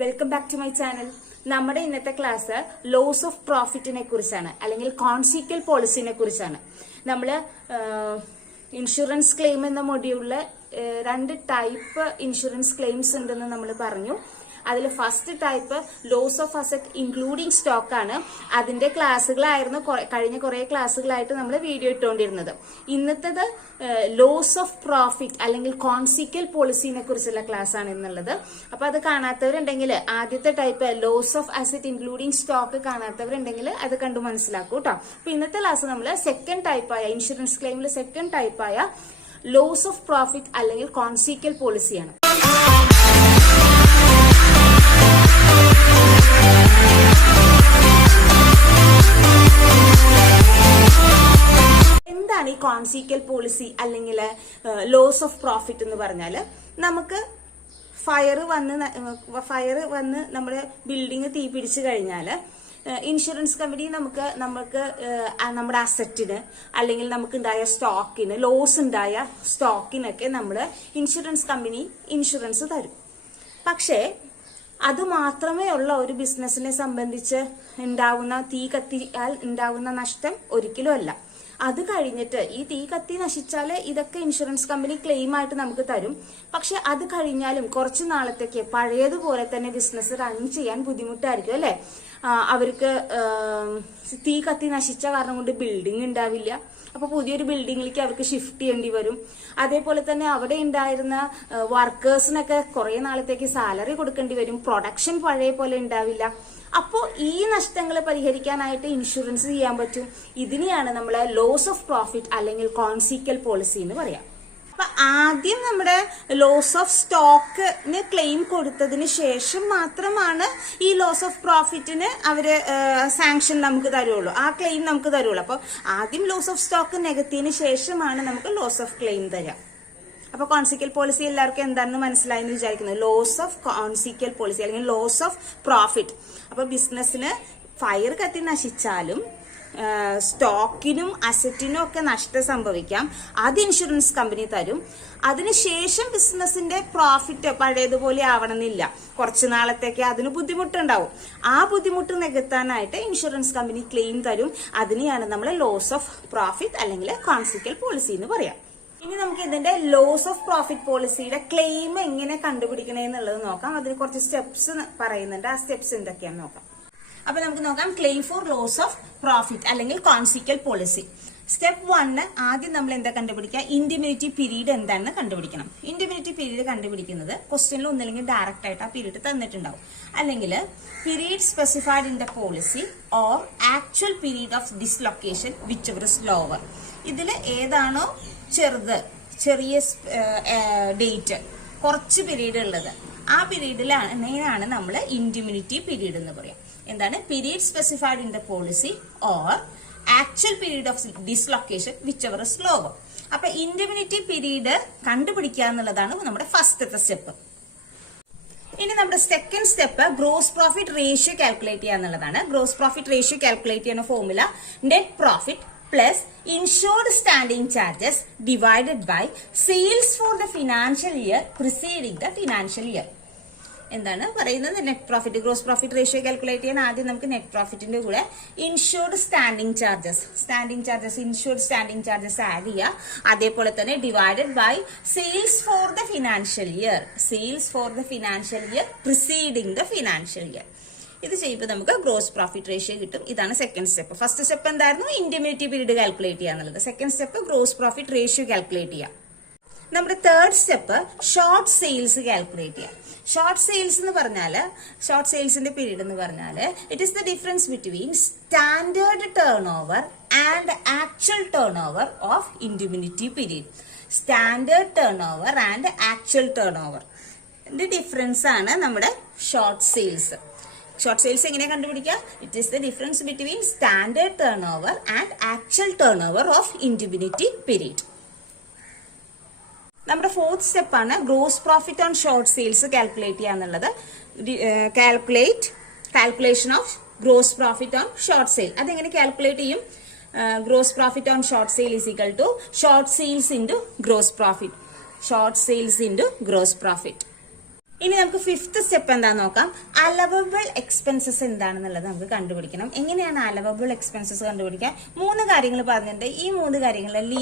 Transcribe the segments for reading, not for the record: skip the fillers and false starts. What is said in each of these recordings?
Welcome back to my channel. നമ്മുടെ ഇന്നത്തെ class loss of പ്രോഫിറ്റിനെ കുറിച്ചാണ്, അല്ലെങ്കിൽ കോൺസിക്വൽ പോളിസിനെ കുറിച്ചാണ്. നമ്മൾ ഇൻഷുറൻസ് ക്ലെയിം എന്ന മൊഡ്യൂളില് രണ്ട് ടൈപ്പ് ഇൻഷുറൻസ് ക്ലെയിംസ് ഉണ്ടെന്ന് നമ്മൾ പറഞ്ഞു. അതിൽ first type loss of asset including stock ആണ്. അതിന്റെ ക്ലാസ്സുകളായിരുന്നു കഴിഞ്ഞ കുറെ ക്ലാസ്സുകളായിട്ട് നമ്മൾ വീഡിയോ ഇട്ടുകൊണ്ടിരുന്നത്. ഇന്നത്തേത് ലോസ് ഓഫ് പ്രോഫിറ്റ് അല്ലെങ്കിൽ കോൺസിക്വൽ പോളിസിനെ കുറിച്ചുള്ള ക്ലാസ് ആണ് എന്നുള്ളത്. അപ്പൊ അത് കാണാത്തവരുണ്ടെങ്കിൽ ആദ്യത്തെ type loss of asset including stock കാണാത്തവരുണ്ടെങ്കിൽ അത് കണ്ടു മനസ്സിലാക്കൂ കേട്ടോ. അപ്പൊ ഇന്നത്തെ ക്ലാസ് നമ്മൾ സെക്കൻഡ് ടൈപ്പായ ഇൻഷുറൻസ് ക്ലെയിമിൽ സെക്കൻഡ് ടൈപ്പായ ലോസ് ഓഫ് പ്രോഫിറ്റ് അല്ലെങ്കിൽ കോൺസിക്വൽ പോളിസിയാണ്. എന്താണ് ഈ കോൺസിക്വൽ പോളിസി അല്ലെങ്കിൽ ലോസ് ഓഫ് പ്രോഫിറ്റ് എന്ന് പറഞ്ഞാല്, നമുക്ക് ഫയർ വന്ന് നമ്മുടെ ബിൽഡിംഗ് തീ പിടിച്ചു കഴിഞ്ഞാല് ഇൻഷുറൻസ് കമ്പനി നമുക്ക് നമ്മുടെ അസറ്റിന് അല്ലെങ്കിൽ നമുക്ക് ഉണ്ടായ സ്റ്റോക്കിന് ലോസ് ഉണ്ടായ സ്റ്റോക്കിനൊക്കെ നമ്മള് ഇൻഷുറൻസ് കമ്പനി ഇൻഷുറൻസ് തരും. പക്ഷേ അത് മാത്രമേ ഉള്ള ഒരു ബിസിനസിനെ സംബന്ധിച്ച് ഉണ്ടാവുന്ന തീ കത്തിയാൽ ഉണ്ടാവുന്ന നഷ്ടം ഒരിക്കലും അല്ല. അത് കഴിഞ്ഞിട്ട് ഈ തീ കത്തി നശിച്ചാല് ഇതൊക്കെ ഇൻഷുറൻസ് കമ്പനി ക്ലെയിം ആയിട്ട് നമുക്ക് തരും. പക്ഷെ അത് കഴിഞ്ഞാലും കുറച്ചു നാളത്തേക്ക് പഴയതുപോലെ തന്നെ ബിസിനസ് റൺ ചെയ്യാൻ ബുദ്ധിമുട്ടായിരിക്കും അല്ലെ. അവർക്ക് തീ കത്തി നശിച്ച കാരണം കൊണ്ട് ബിൽഡിംഗ് ഉണ്ടാവില്ല. അപ്പൊ പുതിയൊരു ബിൽഡിങ്ങിലേക്ക് അവർക്ക് ഷിഫ്റ്റ് ചെയ്യേണ്ടി വരും. അതേപോലെ തന്നെ അവിടെ ഉണ്ടായിരുന്ന വർക്കേഴ്സിനൊക്കെ കുറെ നാളത്തേക്ക് സാലറി കൊടുക്കേണ്ടി വരും. പ്രൊഡക്ഷൻ പഴയ പോലെ ഉണ്ടാവില്ല. അപ്പോ ഈ നഷ്ടങ്ങൾ പരിഹരിക്കാനായിട്ട് ഇൻഷുറൻസ് ചെയ്യാൻ പറ്റും. ഇതിനെയാണ് നമ്മൾ ലോസ് ഓഫ് പ്രോഫിറ്റ് അല്ലെങ്കിൽ കോൺസിക്വൽ പോളിസി എന്ന് പറയാം. അപ്പൊ ആദ്യം നമ്മുടെ ലോസ് ഓഫ് സ്റ്റോക്കിന് ക്ലെയിം കൊടുത്തതിന് ശേഷം മാത്രമാണ് ഈ ലോസ് ഓഫ് പ്രോഫിറ്റിന് അവര് സാങ്ഷൻ നമുക്ക് തരുള്ളൂ, ആ ക്ലെയിം നമുക്ക് തരുള്ളൂ. അപ്പൊ ആദ്യം ലോസ് ഓഫ് സ്റ്റോക്ക് നികത്തിയതിന് ശേഷമാണ് നമുക്ക് ലോസ് ഓഫ് ക്ലെയിം തരാം. അപ്പൊ കോൺസിക്വൽ പോളിസി എല്ലാവർക്കും എന്താണെന്ന് മനസ്സിലായെന്ന് വിചാരിക്കുന്നത്. ലോസ് ഓഫ് കോൺസിക്വൽ പോളിസി അല്ലെങ്കിൽ ലോസ് ഓഫ് പ്രോഫിറ്റ്. അപ്പൊ ബിസിനസ്സിന് ഫയർ കത്തി നശിച്ചാലും സ്റ്റോക്കിനും അസറ്റിനും ഒക്കെ നഷ്ടം സംഭവിക്കാം. അത് ഇൻഷുറൻസ് കമ്പനി തരും. അതിനുശേഷം ബിസിനസിന്റെ പ്രോഫിറ്റ് പഴയതുപോലെ ആവണമെന്നില്ല. കുറച്ചു നാളത്തേക്ക് അതിന് ബുദ്ധിമുട്ടുണ്ടാവും. ആ ബുദ്ധിമുട്ട് നികത്താനായിട്ട് ഇൻഷുറൻസ് കമ്പനി ക്ലെയിം തരും. അതിനെയാണ് നമ്മൾ ലോസ് ഓഫ് പ്രോഫിറ്റ് അല്ലെങ്കിൽ കോൺസിക്വൽ പോളിസി എന്ന് പറയാം. ഇനി നമുക്ക് ഇതിന്റെ ലോസ് ഓഫ് പ്രോഫിറ്റ് പോളിസിയുടെ ക്ലെയിം എങ്ങനെ കണ്ടുപിടിക്കണേന്നുള്ളത് നോക്കാം. അതിന് കുറച്ച് സ്റ്റെപ്സ് പറയുന്നുണ്ട്. ആ സ്റ്റെപ്സ് എന്തൊക്കെയാണെന്ന് നോക്കാം. അപ്പൊ നമുക്ക് നോക്കാം claim for loss of profit അല്ലെങ്കിൽ കോൺസിക്വൽ പോളിസി. സ്റ്റെപ്പ് 1 ആദ്യം നമ്മൾ എന്താ കണ്ടുപിടിക്കുക, ഇൻഡിമിനിറ്റി പീരീഡ് എന്താണെന്ന് കണ്ടുപിടിക്കണം. ഇൻഡിമിനിറ്റി പീരീഡ് കണ്ടുപിടിക്കുന്നത് ക്വസ്റ്റ്യനിൽ ഒന്നില്ലെങ്കിൽ ഡയറക്റ്റ് ആയിട്ട് ആ പീരീഡ് തന്നിട്ടുണ്ടാവും, അല്ലെങ്കിൽ period specified in the policy or actual period of dislocation which ever is lower. ഇതിൽ ഏതാണോ ചെറിയ ഡേറ്റ്, കുറച്ച് പീരീഡ് ഉള്ളത്, ആ പീരീഡിലാണ് നമ്മൾ ഇൻഡിമിനിറ്റി പീരീഡ് എന്ന് പറയാം. എന്താണ് period specified in the policy or actual period of dislocation which ever is lower. അപ്പൊ ഇൻഡിമിനിറ്റി പീരീഡ് കണ്ടുപിടിക്കുക എന്നുള്ളതാണ് നമ്മുടെ ഫസ്റ്റത്തെ സ്റ്റെപ്പ്. ഇനി നമ്മുടെ second step gross profit ratio calculate ചെയ്യുക എന്നുള്ളതാണ്. ഗ്രോസ് പ്രോഫിറ്റ് റേഷ്യോ കാൽക്കുലേറ്റ് ചെയ്യുന്ന formula net profit plus insured standing charges divided by sales for the financial year preceding the financial year. എന്താണ് പറയുന്നത്? Net profit. Gross profit ratio calculate ചെയ്യാൻ ആദ്യം നമുക്ക് net പ്രോഫിറ്റിന്റെ കൂടെ insured standing charges insured standing charges add ചെയ്യുക. അതേപോലെ തന്നെ divided by sales for the financial year preceding the financial year. ഇത് ചെയ്യുമ്പോൾ നമുക്ക് ഗ്രോസ് പ്രോഫിറ്റ് റേഷ്യോ കിട്ടും. ഇതാണ് സെക്കൻഡ് സ്റ്റെപ്പ്. ഫസ്റ്റ് സ്റ്റെപ്പ് എന്തായിരുന്നു? ഇൻഡിമിനിറ്റി പീരീഡ് കാൽക്കുലേറ്റ് ചെയ്യുക എന്നുള്ളത്. Second step gross profit ratio calculate ചെയ്യുക. നമ്മുടെ third step short sales calculate ചെയ്യുക. ഷോർട്ട് സെയിൽസിന്റെ പീരീഡ് എന്ന് പറഞ്ഞാൽ it is the difference between standard turnover and actual turnover of indemnity period. Standard turnover and actual turnover difference ആണ് നമ്മുടെ short sales. Short sales എങ്ങനെ കണ്ടുപിടിക്കുക? It is the difference between standard turnover and actual turnover of indemnity period. നമ്മുടെ fourth step ആണ് gross profit on short sales calculate ചെയ്യുക എന്നുള്ളത്. Calculation of gross profit on short sale. അതെങ്ങനെ calculate ചെയ്യും? Gross profit on short sale is equal to short sales into gross profit. ഇനി നമുക്ക് fifth step എന്താന്ന് നോക്കാം. Allowable expenses എന്താണെന്നുള്ളത് നമുക്ക് കണ്ടുപിടിക്കണം. എങ്ങനെയാണ് അലവബിൾ എക്സ്പെൻസസ് കണ്ടുപിടിക്കുക? 3 കാര്യങ്ങൾ പറഞ്ഞിട്ടുണ്ട്. ഈ 3 കാര്യങ്ങളിൽ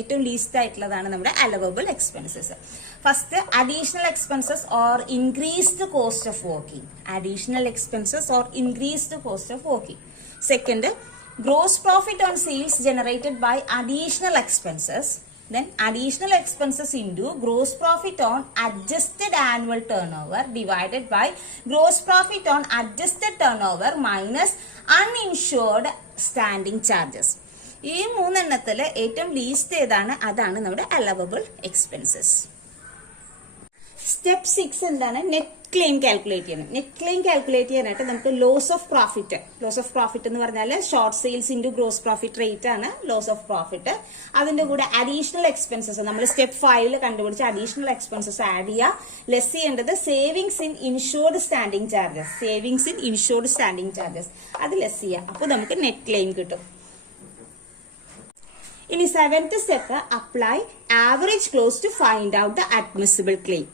ഏറ്റവും ലീസ്റ്റ് ആയിട്ടുള്ളതാണ് നമ്മുടെ allowable expenses. First, additional expenses or increased cost of working. Additional expenses or increased cost of working. Second, gross profit on sales generated by additional expenses. Then additional expenses into gross profit on adjusted annual turnover divided by gross profit on adjusted turnover minus uninsured standing charges. ഈ 3 എണ്ണത്തിൽ ഏറ്റവും least ഏതാണ്? അതാണ് നമ്മുടെ allowable expenses. Step 6 എന്താണ്? Net claim calculate ചെയ്യണം. Net claim calculate ചെയ്യാനായിട്ട് നമുക്ക് ലോസ് ഓഫ് പ്രോഫിറ്റ് എന്ന് പറഞ്ഞാൽ short sales into gross profit rate ആണ് ലോസ് ഓഫ് പ്രോഫിറ്റ്. അതിന്റെ കൂടെ അഡീഷണൽ എക്സ്പെൻസസ് നമ്മൾ സ്റ്റെപ്പ് 5 കണ്ടുപിടിച്ച അഡീഷണൽ എക്സ്പെൻസസ് ആഡ് ചെയ്യുക. ലെസ് ചെയ്യേണ്ടത് savings in insured standing charges. അത് ലെസ് ചെയ്യുക. അപ്പോൾ നമുക്ക് നെറ്റ് ക്ലെയിം കിട്ടും. ഇനി 7th step, apply average clause to find out the admissible claim.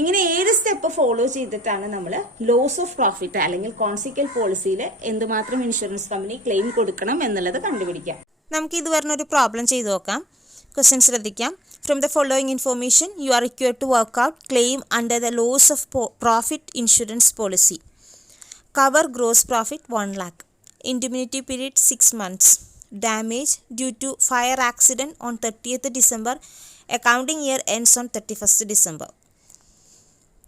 ഇങ്ങനെ 7 സ്റ്റെപ്പ് ഫോളോ ചെയ്തിട്ടാണ് നമ്മൾ ലോസ് ഓഫ് പ്രോഫിറ്റ് അല്ലെങ്കിൽ കോൺസിക്വൽ പോളിസിയിൽ എന്തുമാത്രം ഇൻഷുറൻസ് കമ്പനി ക്ലെയിം കൊടുക്കണം എന്നുള്ളത് കണ്ടുപിടിക്കാം. നമുക്ക് ഇത് പറഞ്ഞൊരു പ്രോബ്ലം ചെയ്ത് നോക്കാം. ക്വസ്റ്റ്യൻ ശ്രദ്ധിക്കാം. From the following information you are required to work out claim under the loss of profit insurance policy. Cover gross profit 1 lakh. Indemnity period 6 months. Damage due to fire accident on 30th December. Accounting year ends on 31st December.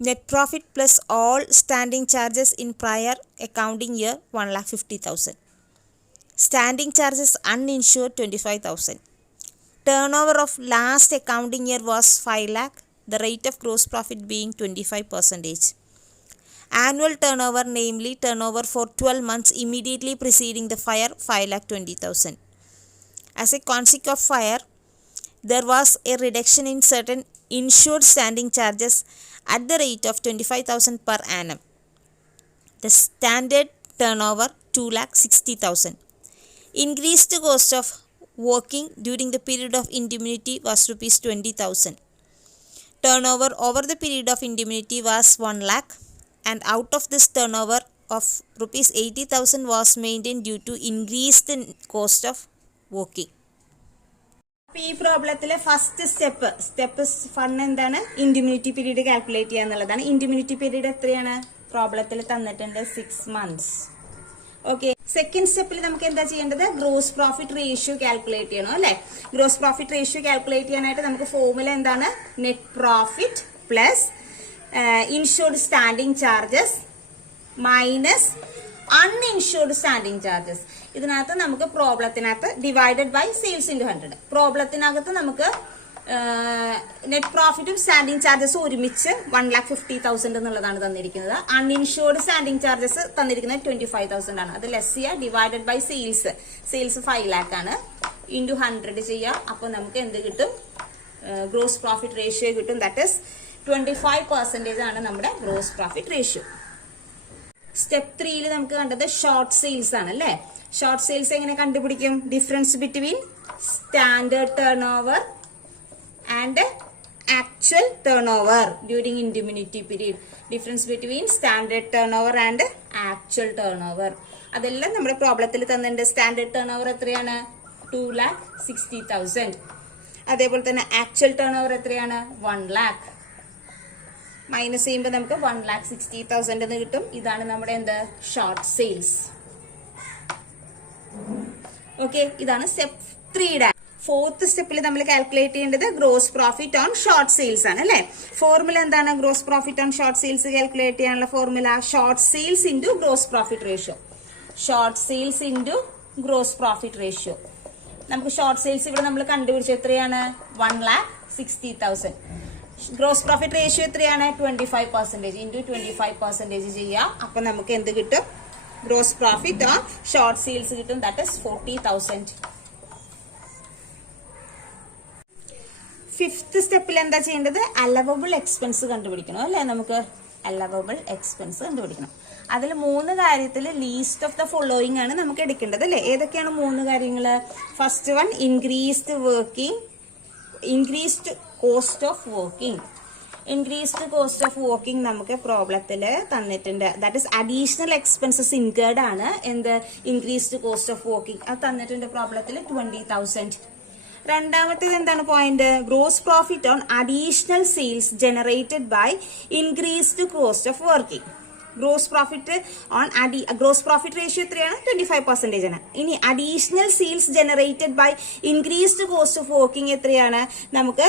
Net profit plus all standing charges in prior accounting year 1,50,000. Standing charges uninsured 25,000. Turnover of last accounting year was 5 lakh. The rate of gross profit being 25%. Annual turnover, namely turnover for 12 months immediately preceding the fire, 5,20,000. As a consequence of fire, there was a reduction in certain insured standing charges at the rate of 25,000 per annum. The standard turnover 2,60,000. Increased cost of working during the period of indemnity was rupees 20,000. Turnover over the period of indemnity was 1 lakh. And out of this turnover of rupees 80,000 was maintained due to increased cost of working. ഈ പ്രോബ്ലത്തിലെ first step 1 എന്താണ്? ഇൻഡിമ്യൂണിറ്റി period calculate ചെയ്യുക എന്നുള്ളതാണ്. ഇൻഡിമ്യൂണിറ്റി period എത്രയാണ്? പ്രോബ്ലത്തിൽ തന്നിട്ടുണ്ട് 6 months. Okay, second സ്റ്റെപ്പിൽ നമുക്ക് എന്താ ചെയ്യേണ്ടത്? ഗ്രോസ് പ്രോഫിറ്റ് റേഷ്യോ കാൽക്കുലേറ്റ് ചെയ്യണം അല്ലെ? ഗ്രോസ് പ്രോഫിറ്റ് റേഷ്യോ കാൽക്കുലേറ്റ് ചെയ്യാനായിട്ട് നമുക്ക് ഫോർമുല എന്താണ്? Net profit plus insured standing charges minus uninsured standing charges. ഇതിനകത്ത് നമുക്ക് പ്രോബ്ലത്തിനകത്ത് ഡിവൈഡഡ് ബൈ സെയിൽസ് ഇൻറ്റു 100. പ്രോബ്ലത്തിനകത്ത് നമുക്ക് നെറ്റ് പ്രോഫിറ്റും സ്റ്റാൻഡിംഗ് ചാർജസും ഒരുമിച്ച് 1,50,000 എന്നുള്ളതാണ് തന്നിരിക്കുന്നത്. അൺഇൻഷുർഡ് സ്റ്റാൻഡിംഗ് ചാർജസ് തന്നിരിക്കുന്നത് 25,000 ആണ്. അത് ലെസ് ചെയ്യുക. ഡിവൈഡഡ് ബൈ സെയിൽസ് 5 lakh ആണ്. ഇൻറ്റു 100 ചെയ്യുക. അപ്പോൾ നമുക്ക് എന്ത് കിട്ടും? ഗ്രോസ് പ്രോഫിറ്റ് റേഷ്യോ കിട്ടും. ദാറ്റ് ഇസ് 25% ആണ് നമ്മുടെ ഗ്രോസ് പ്രോഫിറ്റ് റേഷ്യോ. സ്റ്റെപ്പ് 3 നമുക്ക് കണ്ടത് ഷോർട്ട് സെയിൽസ് ആണ് അല്ലെ? ഷോർട്ട് സെയിൽസ് എങ്ങനെ കണ്ടുപിടിക്കും? Difference between standard turnover and actual turnover during indemnity period. Difference between standard turnover and actual turnover അതെല്ലാം നമ്മുടെ പ്രോബ്ലത്തിൽ തന്നിട്ടുണ്ട്. സ്റ്റാൻഡേർഡ് ടേൺ ഓവർ എത്രയാണ്? 2,60,000. അതേപോലെ തന്നെ ആക്ച്വൽ ടേൺ ഓവർ എത്രയാണ്? 1 lakh. മൈനസ് ചെയ്യുമ്പോൾ നമുക്ക് 1,60,000 എന്ന് കിട്ടും. ഇതാണ് നമ്മുടെ എന്ത്? Short sales. ഓക്കെ, ഇതാണ് സ്റ്റെപ്പ് 3. 4th സ്റ്റെപ്പിൽ നമ്മൾ കാൽക്കുലേറ്റ് ചെയ്യേണ്ടത് gross profit on short sales ആണ് അല്ലെ? ഫോർമുല എന്താണ്? Gross profit on short sales calculate ചെയ്യാനുള്ള formula short sales into gross profit ratio. നമുക്ക് ഷോർട്ട് സെയിൽസ് ഇവിടെ നമ്മൾ കണ്ടുപിടിച്ചു. എത്രയാണ്? 1,60,000. ഗ്രോസ് പ്രോഫിറ്റ് റേഷ്യോ എത്രയാണ്? 25% ഇൻറ്റു 25% ചെയ്യുക. അപ്പൊ നമുക്ക് എന്ത് കിട്ടും? Gross profit on short sales കിട്ടും. That is 40,000. 5th സ്റ്റെപ്പിൽ എന്താ ചെയ്യേണ്ടത്? അലവബിൾ എക്സ്പെൻസ് കണ്ടുപിടിക്കണം അല്ലെ? നമുക്ക് അലവബിൾ എക്സ്പെൻസ് കണ്ടുപിടിക്കണം. അതിൽ 3 കാര്യത്തിൽ ലീസ്റ്റ് ഓഫ് ദ ഫോളോയിങ് ആണ് നമുക്ക് എടുക്കേണ്ടത് അല്ലെ? ഏതൊക്കെയാണ് 3 കാര്യങ്ങൾ? First one, increased cost of working. Increased cost of working നമുക്ക് പ്രോബ്ലത്തിൽ തന്നിട്ടുണ്ട്. That is additional expenses incurred ആണ് എന്ത് ഇൻക്രീസ്ഡ് കോസ്റ്റ് ഓഫ് വർക്കിംഗ്. അത് തന്നിട്ടുണ്ട് പ്രോബ്ലത്തിൽ 20,000. രണ്ടാമത്തേത് എന്താണ് point? Gross profit on additional sales generated by increased cost of working. Gross profit on gross profit ratio എത്രയാണ്? 25% ആണ്. ഇനി additional sales generated by increased cost of working എത്രയാണ്? നമുക്ക്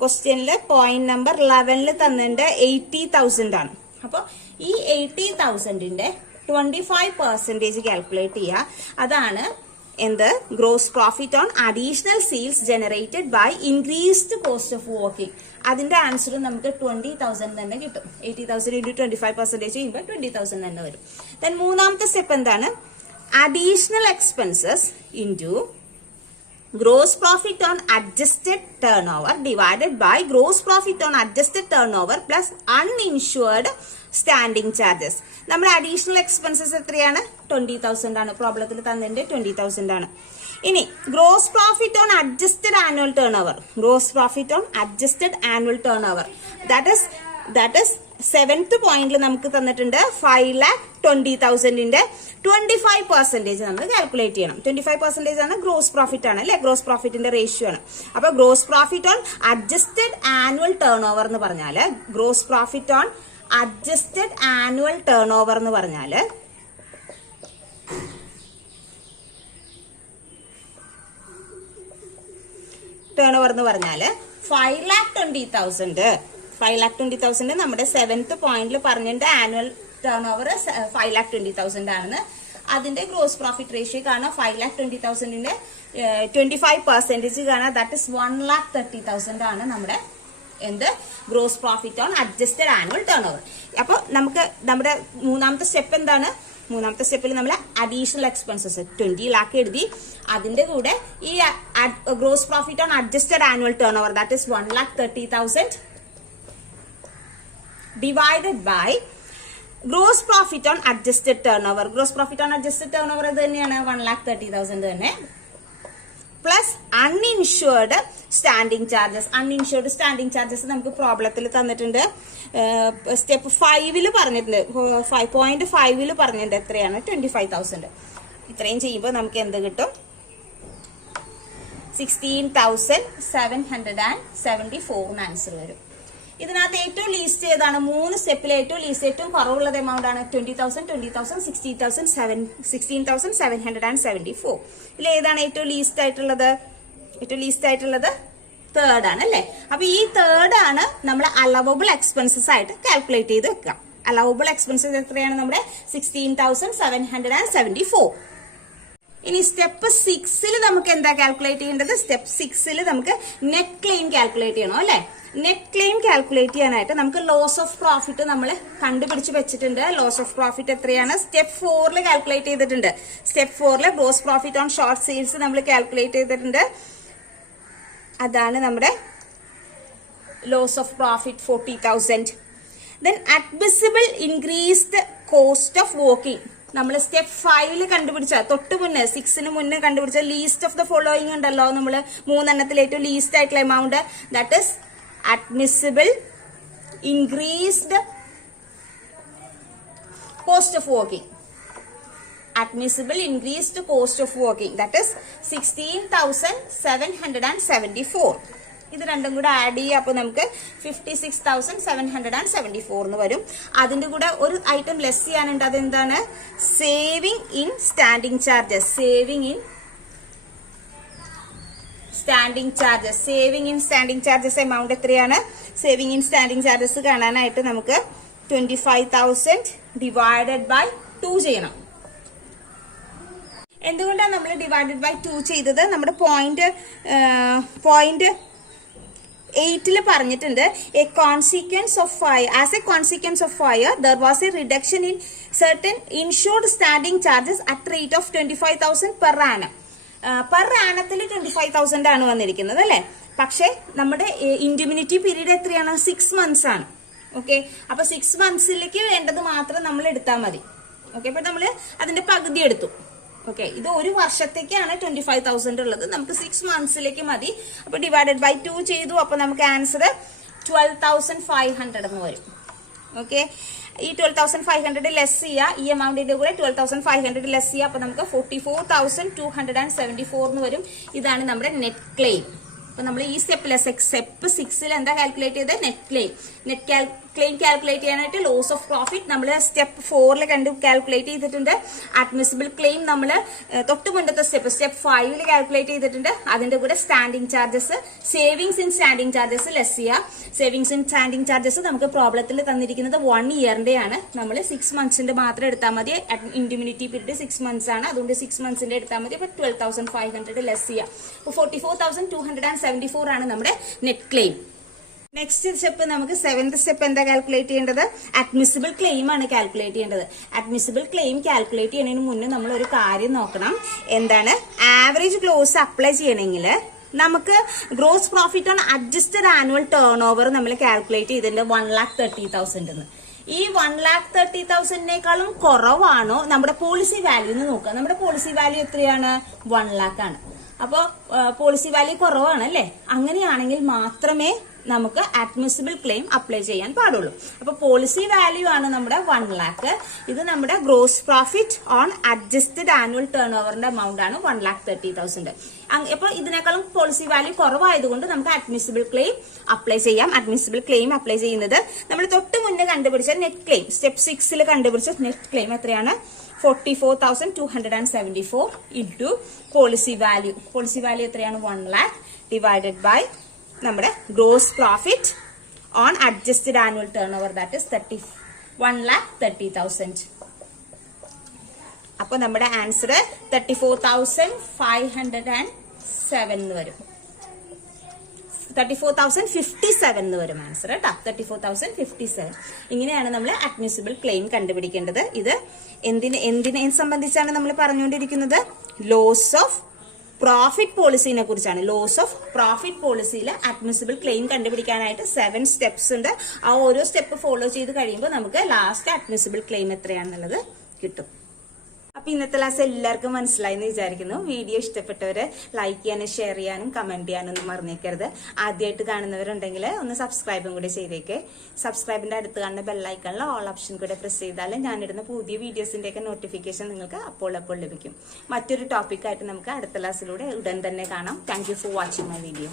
ക്വസ്റ്റ്യനിൽ പോയിന്റ് നമ്പർ 11 തന്നിട്ടുണ്ട് 80,000 ആണ്. അപ്പോൾ ഈ 80,000ന്റെ 25% കാൽക്കുലേറ്റ് ചെയ്യുക. അതാണ് എന്ത്? ഗ്രോസ് profit on additional sales generated by increased cost of വർക്കിംഗ്. അതിന്റെ ആൻസർ നമുക്ക് 20,000 തന്നെ കിട്ടും. 80,000 ഇൻറ്റു 25% ചെയ്യുമ്പോൾ 20,000 തന്നെ വരും. ദെൻ മൂന്നാമത്തെ സ്റ്റെപ്പ് എന്താണ്? Additional expenses into gross profit on adjusted turnover divided by gross profit on adjusted turnover plus uninsured standing charges. നമ്മുടെ അഡീഷണൽ എക്സ്പെൻസസ് എത്രയാണ്? 20,000 ആണ്. പ്രോബ്ലത്തിൽ തന്നിട്ടുണ്ട് 20,000 ആണ്. ഇനി gross profit on adjusted annual turnover. Gross profit on adjusted annual turnover that is 7th പോയിന്റിൽ നമുക്ക് തന്നിട്ടുണ്ട് 5,20,000ന്റെ 25% നമ്മൾ കാൽക്കുലേറ്റ് ചെയ്യണം. 25% ആണ് ഗ്രോസ് പ്രോഫിറ്റ് ആണ് അല്ലെ? ഗ്രോസ് പ്രോഫിറ്റിന്റെ റേഷ്യോ ആണ്. അപ്പൊ gross profit on adjusted annual turn over എന്ന് പറഞ്ഞാല് gross profit on adjusted annual turn over എന്ന് പറഞ്ഞാല് ടേൺ ഓവർ എന്ന് പറഞ്ഞാല് 5,20,000 നമ്മുടെ 7th പോയിന്റിൽ പറഞ്ഞിട്ട് ആനുവൽ ടേൺ ഓവർ 5,20,000 ആണെന്ന്. അതിന്റെ ഗ്രോസ് പ്രോഫിറ്റ് റേഷ്യോ കാണാം. 5,20,000ന്റെ 25% കാണാം. ദാറ്റ് ഇസ് 1,30,000 ആണ് നമ്മുടെ എന്ത് ഗ്രോസ് profit on adjusted annual turn over. അപ്പൊ നമുക്ക് നമ്മുടെ മൂന്നാമത്തെ സ്റ്റെപ്പ് എന്താണ്? മൂന്നാമത്തെ സ്റ്റെപ്പിൽ നമ്മൾ അഡീഷണൽ എക്സ്പെൻസസ് 20 lakh എഴുതി. അതിന്റെ കൂടെ ഈ gross profit on adjusted annual turnover that is 1,30,000 divided by gross profit on adjusted turnover. Gross profit on adjusted turnover ഇത് തന്നെയാണ് 1,30,000 തന്നെ plus uninsured standing charges. Uninsured standing charges നമുക്ക് പ്രോബ്ലത്തിൽ തന്നിട്ടുണ്ട്. സ്റ്റെപ്പ് 5ൽ പറഞ്ഞിട്ടുണ്ട്. 5.5ൽ പറഞ്ഞിട്ടുണ്ട് എത്രയാണ്? 25,000. ഇത്രയും ചെയ്യുമ്പോൾ നമുക്ക് എന്ത് കിട്ടും? 16,774 ആൻസർ വരും. ഇതിനകത്ത് ഏറ്റവും ലീസ്റ്റ് ഏതാണ്? 3 സ്റ്റെപ്പിൽ ഏറ്റവും ലീസ്റ്റ് ഏറ്റവും കുറവുള്ളത് എമൗണ്ട് ആണ് 20,000, 20,000, 16,774. ഇതിൽ ഏതാണ് ഏറ്റവും ലീസ്റ്റ് ആയിട്ടുള്ളത്? ഏറ്റവും ലീസ്റ്റ് ആയിട്ടുള്ളത് തേർഡ് ആണ് അല്ലെ? അപ്പൊ ഈ തേർഡ് ആണ് നമ്മൾ അലവബിൾ എക്സ്പെൻസസ് ആയിട്ട് കാൽക്കുലേറ്റ് ചെയ്ത് വെക്കുക. അലവബിൾ എക്സ്പെൻസസ് എത്രയാണ്? നമ്മുടെ 16,774. ഇനി സ്റ്റെപ്പ് 6ൽ നമുക്ക് എന്താ കാൽക്കുലേറ്റ് ചെയ്യേണ്ടത്? സ്റ്റെപ്പ് 6ൽ നമുക്ക് നെറ്റ് ക്ലെയിം കാൽക്കുലേറ്റ് ചെയ്യണം അല്ലെ? നെറ്റ് ക്ലെയിം കാൽക്കുലേറ്റ് ചെയ്യാനായിട്ട് നമുക്ക് ലോസ് ഓഫ് പ്രോഫിറ്റ് നമ്മൾ കണ്ടുപിടിച്ച് വെച്ചിട്ടുണ്ട്. ലോസ് ഓഫ് പ്രോഫിറ്റ് എത്രയാണ്? സ്റ്റെപ്പ് 4ൽ കാൽക്കുലേറ്റ് ചെയ്തിട്ടുണ്ട്. സ്റ്റെപ്പ് 4ൽ gross profit on short sales നമ്മൾ കാൽക്കുലേറ്റ് ചെയ്തിട്ടുണ്ട്. അതാണ് നമ്മുടെ loss of profit 40,000. Then admissible increased cost of working നമ്മൾ സ്റ്റെപ്പ് 5ൽ കണ്ടുപിടിച്ച തൊട്ട് മുന്നേ 6ന് മുന്നേ കണ്ടുപിടിച്ച ലീസ്റ്റ് ഓഫ് ദ ഫോളോയിങ് ഉണ്ടല്ലോ. നമ്മൾ 3 എണ്ണത്തിൽ ഏറ്റവും ലീസ്റ്റ് ആയിട്ടുള്ള amount that is admissible increased cost of working. Admissible increased cost of working that is 16,774. ഇത് രണ്ടും കൂടെ ആഡ് ചെയ്യുക. അപ്പൊ നമുക്ക് 56,774 എന്ന് വരും. അതിന്റെ കൂടെ ഒരു ഐറ്റം ലെസ് ചെയ്യാനുണ്ട്. അതെന്താണ്? Saving in standing charges. Saving in standing charges. Saving in standing charges amount എത്രയാണ്? സേവിംഗ് ഇൻ സ്റ്റാൻഡിംഗ് ചാർജസ് കാണാനായിട്ട് നമുക്ക് 25,000 ഡിവൈഡഡ് ബൈ 2 ചെയ്യണം. എന്തുകൊണ്ടാണ് നമ്മൾ ഡിവൈഡഡ് ബൈ 2 ചെയ്തത്? നമ്മുടെ പോയിന്റ് 8ൽ പറഞ്ഞിട്ടുണ്ട് a consequence of fire as a consequence of fire there was a reduction in certain insured standing charges at rate of 25,000 per annum. Per ആനത്തിൽ 25,000 ആണ് വന്നിരിക്കുന്നത് അല്ലെ? പക്ഷെ നമ്മുടെ ഇൻഡിമിനിറ്റി പീരീഡ് എത്രയാണ്? 6 months ആണ്. ഓക്കെ, അപ്പൊ 6 monthsലേക്ക് വേണ്ടത് മാത്രം നമ്മൾ എടുത്താൽ മതി. ഓക്കെ, അപ്പൊ നമ്മൾ അതിന്റെ പകുതി എടുത്തു. ഓക്കെ, ഇത് ഒരു വർഷത്തേക്കാണ് 25,000 ഉള്ളത്. നമുക്ക് 6 മന്ത്സിലേക്ക് മതി. അപ്പൊ ഡിവൈഡഡ് ബൈ 2 ചെയ്തു. അപ്പൊ നമുക്ക് ആൻസർ 12,500 എന്ന് വരും. ഓക്കെ, ഈ 12,500 ലെസ് ചെയ്യുക, ഈ എമൗണ്ടിന്റെ കൂടെ 12,500 ലെസ് ചെയ്യുക. അപ്പൊ നമുക്ക് 44,274 എന്ന് വരും. ഇതാണ് നമ്മുടെ നെറ്റ് ക്ലെയിം. അപ്പൊ നമ്മൾ ഈ സ്റ്റെപ്പിൽ സ്റ്റെപ്പ് 6 എന്താ കാൽക്കുലേറ്റ് ചെയ്തത്? Net claim. ക്ലെയിം കാൽക്കുലേറ്റ് ചെയ്യാനായിട്ട് ലോസ് ഓഫ് പ്രോഫിറ്റ് നമ്മൾ സ്റ്റെപ്പ് 4 കാൽക്കുലേറ്റ് ചെയ്തിട്ടുണ്ട്. അഡ്മിസിബിൾ ക്ലെയിം നമ്മൾ തൊട്ട് മുന്നത്തെ സ്റ്റെപ്പ് 5 കാൽക്കുലേറ്റ് ചെയ്തിട്ടുണ്ട്. അതിന്റെ കൂടെ standing charges, savings in standing charges less ചെയ്യുക. സേവിങ്സ് ഇൻ സ്റ്റാൻഡിംഗ് ചാർജസ് നമുക്ക് പ്രോബ്ലത്തിൽ തന്നിരിക്കുന്നത് 1 ഇയറിന്റെ ആണ്. നമ്മൾ 6 മന്ത്സിന്റെ മാത്രം എടുത്താൽ മതി. ഇൻഡിമിനിറ്റി പീരീഡ് 6 മന്ത്സ് ആണ്, അതുകൊണ്ട് 6 മന്ത്സിന്റെ എടുത്താൽ മതി. അപ്പൊ 12,500 ലെസ് ചെയ്യുക. അപ്പൊ 44,274 ആണ് നമ്മുടെ നെറ്റ് ക്ലെയിം. നെക്സ്റ്റ് സ്റ്റെപ്പ് നമുക്ക് 7th സ്റ്റെപ്പ് എന്താ കാൽക്കുലേറ്റ് ചെയ്യേണ്ടത്? അഡ്മിസിബിൾ ക്ലെയിം ആണ് കാൽക്കുലേറ്റ് ചെയ്യേണ്ടത്. അഡ്മിസിബിൾ ക്ലെയിം കാൽക്കുലേറ്റ് ചെയ്യുന്നതിന് മുന്നേ നമ്മൾ ഒരു കാര്യം നോക്കണം. എന്താണ്? ആവറേജ് ക്ലോസ് അപ്ലൈ ചെയ്യണമെങ്കിൽ നമുക്ക് gross profit on adjusted annual turn over നമ്മൾ കാൽക്കുലേറ്റ് ചെയ്തിട്ടുണ്ട് 1,30,000 എന്ന്. ഈ 1,30,000-നേക്കാളും കുറവാണോ നമ്മുടെ പോളിസി വാല്യൂ എന്ന് നോക്കുക. നമ്മുടെ പോളിസി വാല്യൂ എത്രയാണ്? 1 lakh ആണ്. അപ്പോ പോളിസി വാല്യൂ കുറവാണ് അല്ലെ? അങ്ങനെയാണെങ്കിൽ മാത്രമേ നമുക്ക് അഡ്മിസിബിൾ ക്ലെയിം അപ്ലൈ ചെയ്യാൻ പാടുള്ളൂ. അപ്പൊ പോളിസി വാല്യൂ ആണ് നമ്മുടെ 1 lakh. ഇത് നമ്മുടെ gross profit on adjusted annual ടേൺ ഓവറിന്റെ എമൗണ്ട് ആണ് 1,30,000. അപ്പൊ ഇതിനേക്കാളും പോളിസി വാല്യൂ കുറവായതുകൊണ്ട് നമുക്ക് അഡ്മിസിബിൾ ക്ലെയിം അപ്ലൈ ചെയ്യാം. അഡ്മിസിബിൾ ക്ലെയിം അപ്ലൈ ചെയ്യുന്നത് നമ്മൾ തൊട്ട് മുന്നേ കണ്ടുപിടിച്ച നെറ്റ് ക്ലെയിം സ്റ്റെപ്പ് 6 കണ്ടുപിടിച്ച നെറ്റ് ക്ലെയിം എത്രയാണ്? 44,274 into policy value. Policy value എത്രയാണ്? 1 lakh ഡിവൈഡഡ് ബൈ നമ്മുടെ gross profit on adjusted annual turnover, that is 1,30,000. അപ്പൊ നമ്മുടെ ആൻസർ 34,507 എന്ന് വരും. 34,057 എന്ന് വരും ആൻസർ കേട്ടോ. 34,057. ഇങ്ങനെയാണ് നമ്മൾ അഡ്മിസിബിൾ ക്ലെയിം കണ്ടുപിടിക്കേണ്ടത്. ഇത് എന്തിനെ സംബന്ധിച്ചാണ് നമ്മൾ പറഞ്ഞുകൊണ്ടിരിക്കുന്നത്? ലോസ് ഓഫ് പ്രോഫിറ്റ് പോളിസിനെ കുറിച്ചാണ്. ലോസ് ഓഫ് പ്രോഫിറ്റ് പോളിസിയിൽ അഡ്മിസിബിൾ ക്ലെയിം കണ്ടുപിടിക്കാനായിട്ട് 7 സ്റ്റെപ്സ് ഉണ്ട്. ആ ഓരോ സ്റ്റെപ്പ് ഫോളോ ചെയ്ത് കഴിയുമ്പോൾ നമുക്ക് ലാസ്റ്റ് അഡ്മിസിബിൾ ക്ലെയിം എത്രയാണെന്നുള്ളത് കിട്ടും. അപ്പൊ ഇന്നത്തെ ക്ലാസ് എല്ലാവർക്കും മനസ്സിലായി എന്ന് വിചാരിക്കുന്നു. വീഡിയോ ഇഷ്ടപ്പെട്ടവര് ലൈക്ക് ചെയ്യാനും ഷെയർ ചെയ്യാനും കമന്റ് ചെയ്യാനും ഒന്നും മറന്നേക്കരുത്. ആദ്യമായിട്ട് കാണുന്നവരുണ്ടെങ്കിൽ ഒന്ന് സബ്സ്ക്രൈബും കൂടെ ചെയ്തേക്ക്. സബ്സ്ക്രൈബിന്റെ അടുത്ത് കാണുന്ന ബെല്ലൈക്കണിൽ ഓൾ ഓപ്ഷൻ കൂടെ പ്രസ് ചെയ്താൽ ഞാനിടുന്ന പുതിയ വീഡിയോസിന്റെ ഒക്കെ നോട്ടിഫിക്കേഷൻ നിങ്ങൾക്ക് അപ്പോൾ ലഭിക്കും. മറ്റൊരു ടോപ്പിക്കായിട്ട് നമുക്ക് അടുത്ത ക്ലാസ്സിലൂടെ ഉടൻ തന്നെ കാണാം. Thank you for watching my video.